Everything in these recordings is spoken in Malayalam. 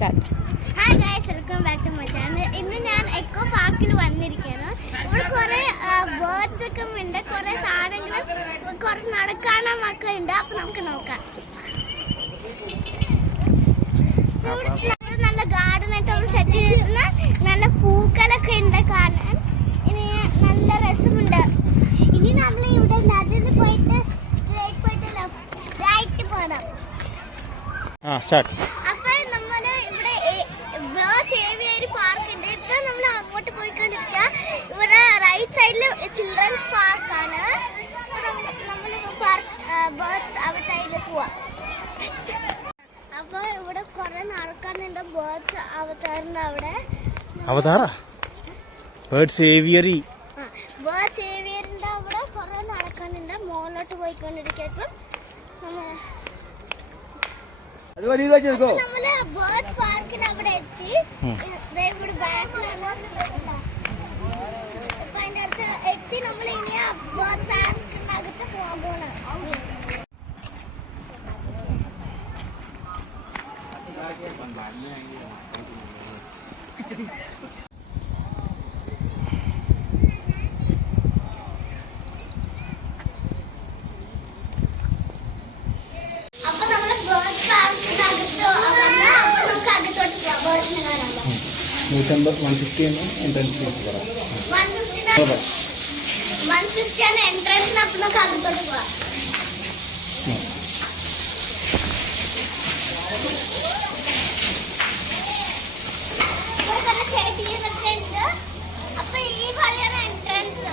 Hi guys, welcome back to my channel. ഇന്ന് ഞാൻ എക്കോ പാർക്കിൽ വന്നിരിക്കുകയാണ്. ഇവിടെ കുറേ ബേർഡ്സ് ഒക്കെ ഉണ്ട്, കുറേ സാധനങ്ങളും കുറേ നടക്കാനൊക്കെ ഉണ്ട്. അപ്പൊ നമുക്ക് നോക്കാം. നല്ല ഗാർഡൻ ആയിട്ട് അവർ സെറ്റ് ചെയ്തിരുന്ന നല്ല പൂക്കളൊക്കെ ഉണ്ട് കാണാൻ. ഇനി നല്ല രസമുണ്ട്. ഇനി നമ്മൾ ഇവിടെ നദിയിൽ പോയിട്ട് സ്ട്രേറ്റ് പോയിട്ട് റൈറ്റ് പോകണം. പാർക്ക് ഉണ്ട്. ഇപ്പൊ നമ്മൾ അങ്ങോട്ട് പോയിക്കൊണ്ടിരിക്കുക. ഇവിടെ റൈറ്റ് സൈഡിൽ ചിൽഡ്രൻസ് പാർക്കാണ്. ബേർഡ്സ് അവിടെ സൈഡിൽ പോവാ. അപ്പൊ ഇവിടെ കുറെ നടക്കാനുണ്ട്. ബേർഡ്സ് അവതാറിന്റെ അവിടെ ബേർഡ്സ് ഏവിയറി ബേർഡ്സ് അവിടെ കുറെ നടക്കാനുണ്ട്. മോളിലോട്ട് പോയിക്കൊണ്ടിരിക്കും. നമ്മള് ബേർഡ്സ് പാർക്കിന് അവിടെ എത്തി. ഇവിടെ ബാക്കിലാണ്. ഇപ്പൊ അതിന്റെ അടുത്ത് എത്തി. നമ്മൾ ഇനി ബേർഡ്സ് പാർക്കിനകത്ത് പോകാൻ പോകണം. എൻട്രൻസ് ഫീസ് പറ. 150 ആണ് എൻട്രൻസിന്. അപ്പൊ നമുക്ക് അകത്തോട്ട് പോവാം. അപ്പൊ ഈ വഴിയാണ് എൻട്രൻസ്.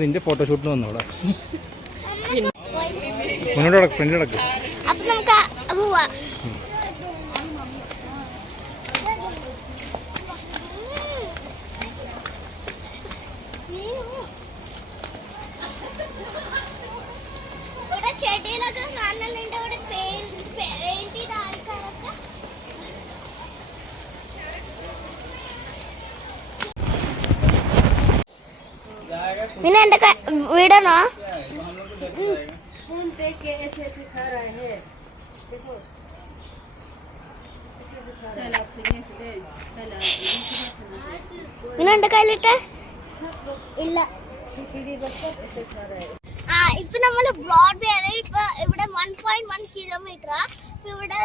നിന്റെ ഫോട്ടോഷൂട്ടിന് വന്നോളാം. മുന്നോട്ട് നടക്ക്, ഫ്രണ്ട് നടക്ക്. അപ്പൊ നമുക്ക് പോവാ. ഇവിടെ ചെടിയിലൊക്കെ കാണുന്നുണ്ട്. ഇവിടെ പെയിന്റ് ചെയ്ത ആൾക്കാരൊക്കെ. പിന്നെ എന്റെ വീടാണോ? പിന്നെ എന്റെ കയ്യിലിട്ട് ഇല്ല. ഇപ്പൊ നമ്മള് ബ്രോഡ്വേ ആണ്. ഇപ്പൊ ഇവിടെ 1.1 കിലോമീറ്റർ. ഇവിടെ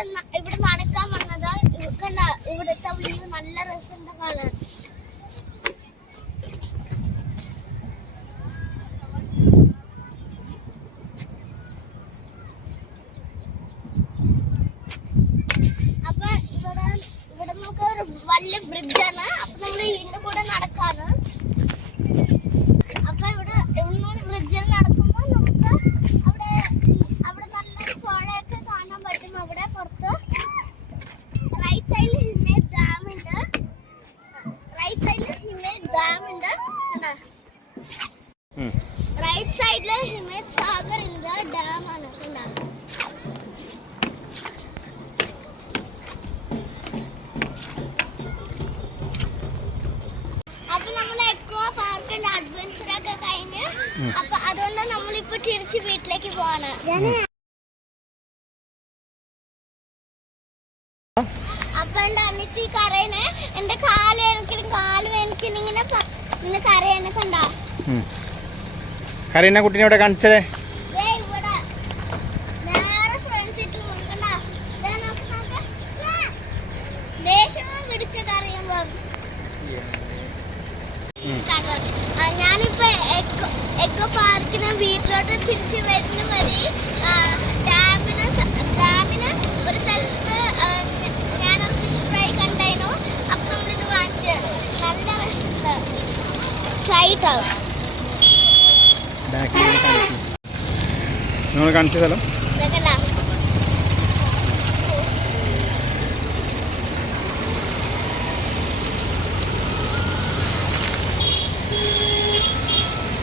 നടക്കാൻ വന്നത്. ഇവിടുത്തെ വ്യൂ നല്ല രസമുണ്ട് കാണാൻ. വലിയ ബ്രിഡ്ജാണ്. അപ്പൊ നമ്മൾ ഇതിന്റെ കൂടെ നടക്കാണ്. അപ്പൊ ഇവിടെ ബ്രിഡ്ജിൽ നടക്കുമ്പോൾ നമുക്ക് അവിടെ നല്ല പുഴയൊക്കെ കാണാൻ പറ്റും. അവിടെ പുറത്ത് റൈറ്റ് സൈഡിൽ ഹിമേത് ഡാം ഉണ്ട്. റൈറ്റ് സൈഡില് ഹിമേത് സാഗർ ഉണ്ട്. ഡാമാണ്. അഡ്വഞ്ചർ ഒക്കെ കഴിഞ്ഞ് അപ്പൊ അതുകൊണ്ട് നമ്മളിപ്പോ തിരിച്ച് വീട്ടിലേക്ക് പോവാണ്. അപ്പൊ എന്റെ അനിയത്തി കരയണേ. എന്റെ കാല് വേനിക്കിങ്ങനെ കരയണ കണ്ടാ. കരയുന്ന കുട്ടീനെ ഇവിടെ കാണിച്ചേ. ഇവിടെ നേരെ ഫ്രണ്ട് സീറ്റിൽ മുൻകണ്ട. ദേഷ്യം പിടിച്ച് കരയുമ്പോ ഞാനിപ്പോ എക്കോ പാർക്കിന് വീട്ടിലോട്ട് തിരിച്ചു വരുന്ന വഴി ഡാമിന് ഒരു സ്ഥലത്ത് ഞാനൊരു ഫിഷ് ഫ്രൈ കണ്ടായിരുന്നു. അപ്പൊ നമ്മളിത് വാങ്ങിച്ച് നല്ല രസമുണ്ട്. ഫ്രൈറ്റ് ഹൗസ് നിങ്ങൾ കാണിച്ച സ്ഥലം